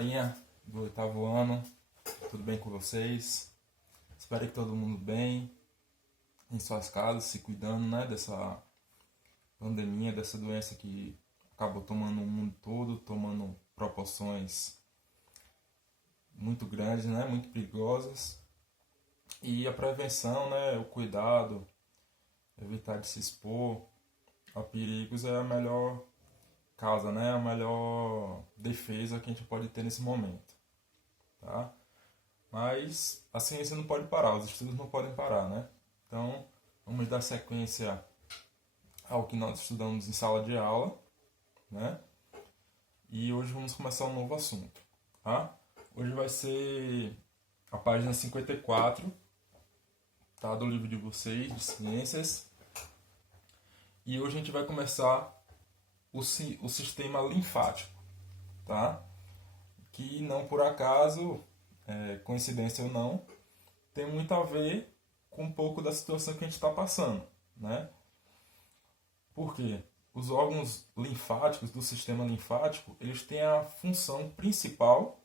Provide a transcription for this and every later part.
galerinha do oitavo ano, tudo bem com vocês? Espero que todo mundo bem, em suas casas, se cuidando, né, dessa pandemia, dessa doença que acabou tomando o mundo todo, tomando proporções muito grandes, né, muito perigosas. E a prevenção, né, o cuidado, evitar de se expor a perigos é a melhor causa, né, a melhor defesa que a gente pode ter nesse momento, tá? Mas a ciência não pode parar, os estudos não podem parar, né? Então, vamos dar sequência ao que nós estudamos em sala de aula, né? E hoje vamos começar um novo assunto, tá? Hoje vai ser a página 54, tá? Do livro de vocês, de ciências. E hoje a gente vai começar o sistema linfático, tá? Que não por acaso, coincidência ou não, tem muito a ver com um pouco da situação que a gente está passando, né? Por quê? Os órgãos linfáticos do sistema linfático, eles têm a função principal,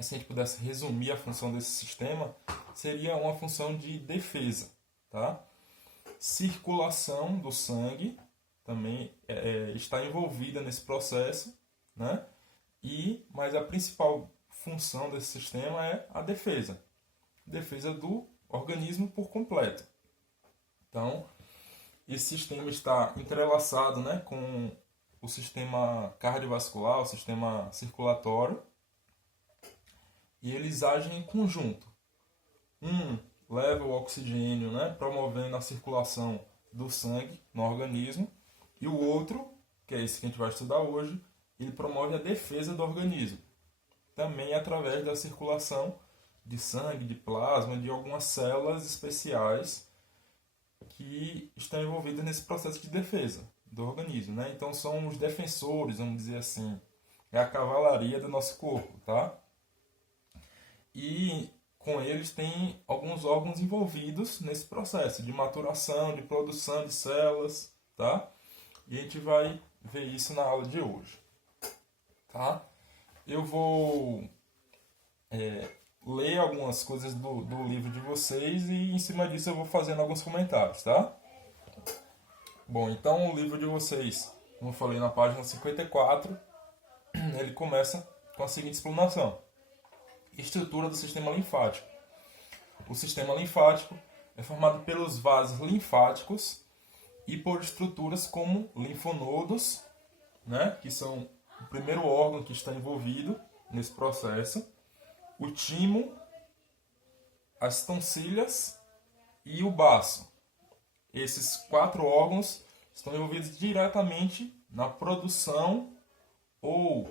se a gente pudesse resumir a função desse sistema, seria uma função de defesa, tá? Circulação do sangue também está envolvida nesse processo, né? Mas a principal função desse sistema é a defesa do organismo por completo. Então, esse sistema está entrelaçado, né, com o sistema cardiovascular, o sistema circulatório, e eles agem em conjunto. Um leva o oxigênio, né, promovendo a circulação do sangue no organismo, e o outro, que é esse que a gente vai estudar hoje, ele promove a defesa do organismo, também através da circulação de sangue, de plasma, de algumas células especiais que estão envolvidas nesse processo de defesa do organismo, né? Então são os defensores, vamos dizer assim, é a cavalaria do nosso corpo, tá? E com eles tem alguns órgãos envolvidos nesse processo de maturação, de produção de células, tá? E a gente vai ver isso na aula de hoje, tá? Eu vou ler algumas coisas do livro de vocês e em cima disso eu vou fazendo alguns comentários, tá? Bom, então o livro de vocês, como eu falei na página 54, ele começa com a seguinte explanação: estrutura do sistema linfático. O sistema linfático é formado pelos vasos linfáticos e por estruturas como linfonodos, né, que são o primeiro órgão que está envolvido nesse processo, o timo, as tonsilhas e o baço. Esses 4 órgãos estão envolvidos diretamente na produção ou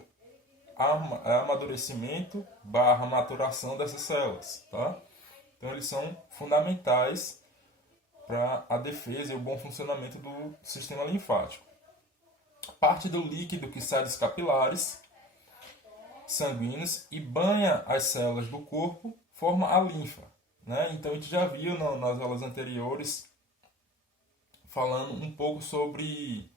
amadurecimento / maturação dessas células, tá? Então eles são fundamentais para a defesa e o bom funcionamento do sistema linfático. Parte do líquido que sai dos capilares sanguíneos e banha as células do corpo forma a linfa, né? Então a gente já viu nas aulas anteriores falando um pouco sobre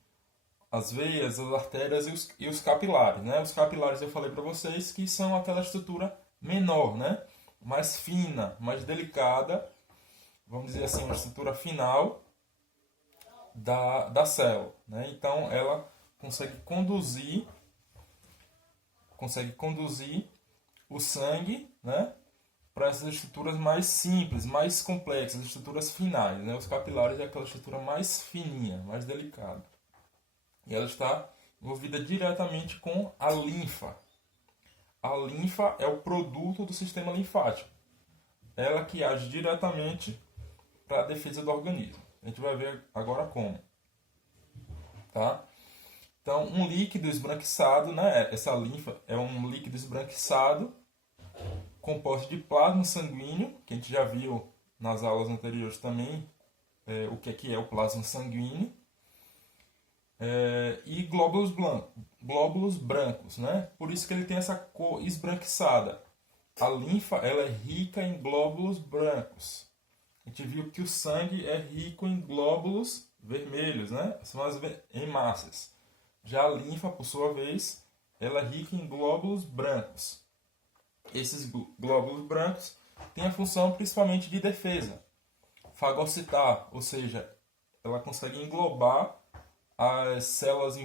as veias, as artérias e os capilares, né? Os capilares eu falei para vocês que são aquela estrutura menor, né? Mais fina, mais delicada, vamos dizer assim, uma estrutura final da célula, né? Então ela consegue conduzir o sangue, né, para essas estruturas mais simples, mais complexas, as estruturas finais, né? Os capilares é aquela estrutura mais fininha, mais delicada. E ela está envolvida diretamente com a linfa. A linfa é o produto do sistema linfático. Ela que age diretamente para a defesa do organismo. A gente vai ver agora como. Tá? Então, um líquido esbranquiçado, né? Essa linfa é um líquido esbranquiçado composto de plasma sanguíneo, que a gente já viu nas aulas anteriores também, o que é o plasma sanguíneo, e glóbulos brancos, né? Por isso que ele tem essa cor esbranquiçada. A linfa ela é rica em glóbulos brancos. A gente viu que o sangue é rico em glóbulos vermelhos, né? São as hemácias. Já a linfa, por sua vez, ela é rica em glóbulos brancos. Esses glóbulos brancos têm a função principalmente de defesa, fagocitar, ou seja, ela consegue englobar as células,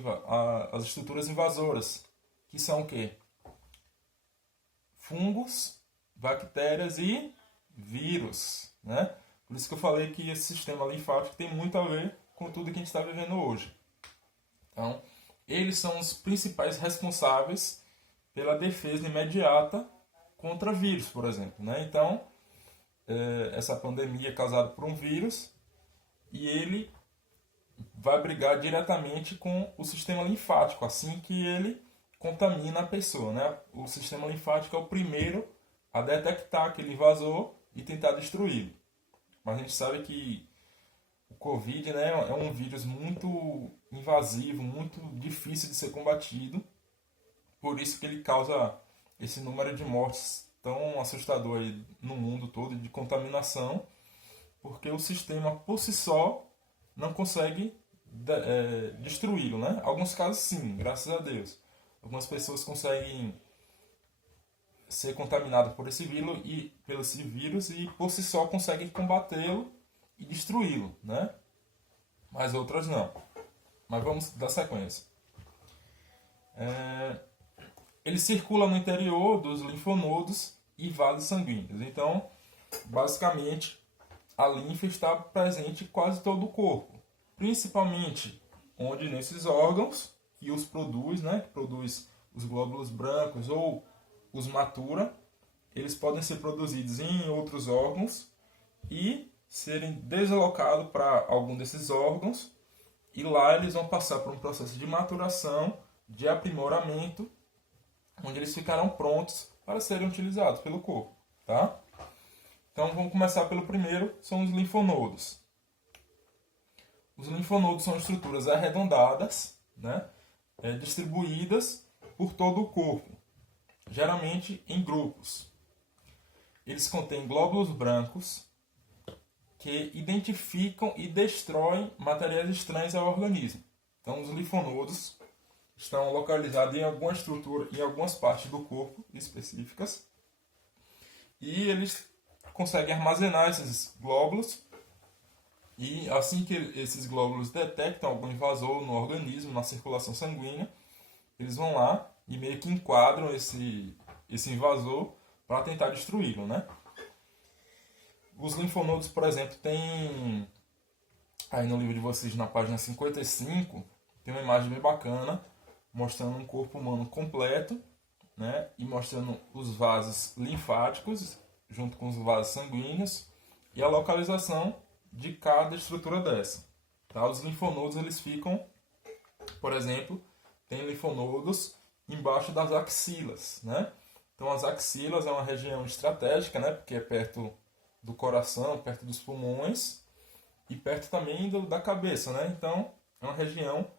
as estruturas invasoras, que são o quê? Fungos, bactérias e vírus, né? Por isso que eu falei que esse sistema linfático tem muito a ver com tudo que a gente está vivendo hoje. Então, eles são os principais responsáveis pela defesa imediata contra vírus, por exemplo, né? Então, essa pandemia é causada por um vírus e ele vai brigar diretamente com o sistema linfático, assim que ele contamina a pessoa, né? O sistema linfático é o primeiro a detectar aquele invasor e tentar destruí-lo. Mas a gente sabe que o Covid, né, é um vírus muito invasivo, muito difícil de ser combatido, por isso que ele causa esse número de mortes tão assustador aí no mundo todo de contaminação, porque o sistema por si só não consegue destruí-lo, né? Alguns casos sim, graças a Deus. Algumas pessoas conseguem ser contaminadas por esse vírus e por si só conseguem combatê-lo e destruí-lo, né? Mas outras não. Mas vamos dar sequência. Ele circula no interior dos linfonodos e vasos sanguíneos. Então, basicamente, a linfa está presente em quase todo o corpo, principalmente onde nesses órgãos que os produz, né, que produz os glóbulos brancos ou os matura, eles podem ser produzidos em outros órgãos e serem deslocados para algum desses órgãos e lá eles vão passar por um processo de maturação, de aprimoramento, onde eles ficarão prontos para serem utilizados pelo corpo, tá? Então vamos começar pelo primeiro, são os linfonodos. Os linfonodos são estruturas arredondadas, né, distribuídas por todo o corpo, geralmente em grupos. Eles contêm glóbulos brancos que identificam e destroem materiais estranhos ao organismo. Então os linfonodos estão localizados em alguma estrutura, em algumas partes do corpo específicas, e eles conseguem armazenar esses glóbulos, e assim que esses glóbulos detectam algum invasor no organismo, na circulação sanguínea, eles vão lá e meio que enquadram esse invasor para tentar destruí-lo, né? Os linfonodos, por exemplo, tem aí no livro de vocês, na página 55, tem uma imagem bem bacana mostrando um corpo humano completo, né? E mostrando os vasos linfáticos junto com os vasos sanguíneos e a localização de cada estrutura dessa. Tá? Os linfonodos eles ficam, por exemplo, tem linfonodos embaixo das axilas, né? Então as axilas é uma região estratégica, né? Porque é perto do coração, perto dos pulmões e perto também da cabeça, né? Então é uma região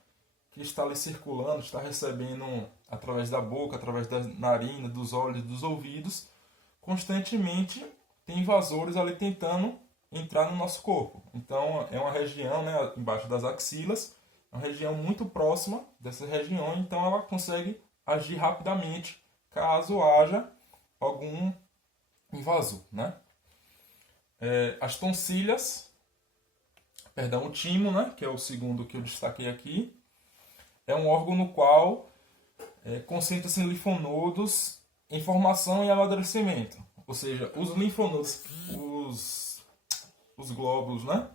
que está ali circulando, está recebendo através da boca, através da narina, dos olhos, dos ouvidos, constantemente tem invasores ali tentando entrar no nosso corpo. Então é uma região, né, embaixo das axilas, é uma região muito próxima dessa região, então ela consegue agir rapidamente caso haja algum invasor, né? As tonsilhas, perdão, o timo, né, que é o segundo que eu destaquei aqui, é um órgão no qual concentra-se linfonodos em formação e amadurecimento. Ou seja, os linfonodos, os glóbulos, né?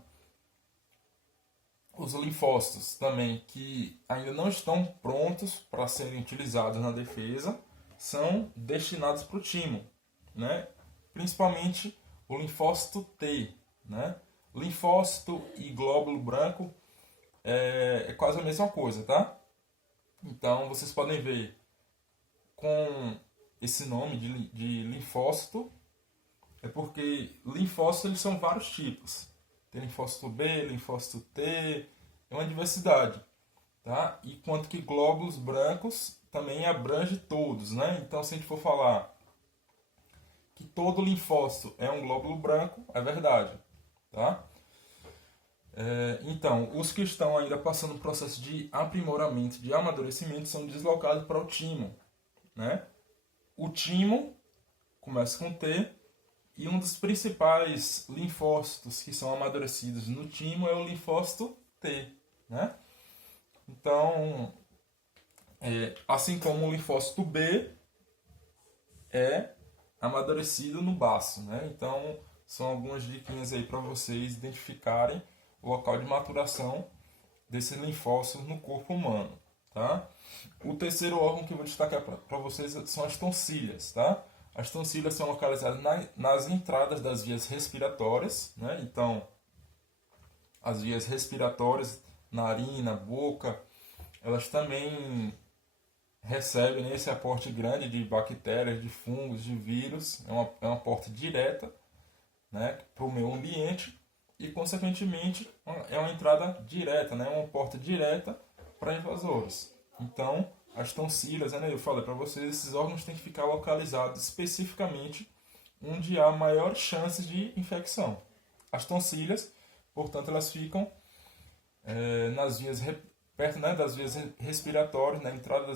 Os linfócitos também, que ainda não estão prontos para serem utilizados na defesa, são destinados para o timo, né? Principalmente o linfócito T, né? Linfócito e glóbulo branco é quase a mesma coisa, tá? Então vocês podem ver com esse nome de linfócito, é porque linfócitos eles são vários tipos. Tem linfócito B, linfócito T, é uma diversidade, tá? E quanto que glóbulos brancos também abrange todos, né? Então se a gente for falar que todo linfócito é um glóbulo branco, é verdade, tá? Então, os que estão ainda passando o processo de aprimoramento, de amadurecimento, são deslocados para o timo, né? O timo começa com T, e um dos principais linfócitos que são amadurecidos no timo é o linfócito T, né? Então, assim como o linfócito B é amadurecido no baço, né? Então, são algumas diquinhas aí para vocês identificarem o local de maturação desse linfócito no corpo humano, tá? O terceiro órgão que eu vou destacar para vocês são as tonsilhas, tá? As tonsilhas são localizadas nas entradas das vias respiratórias, né? Então, as vias respiratórias, narina, boca, elas também recebem esse aporte grande de bactérias, de fungos, de vírus, é um aporte direta, né, para o meio ambiente e, consequentemente, é uma entrada direta, né, uma porta direta para invasores. Então, as tonsilhas, né, eu falei para vocês, esses órgãos têm que ficar localizados especificamente onde há maiores chances de infecção. As tonsilhas, portanto, elas ficam nas vias perto, né, das vias respiratórias, na entrada das vias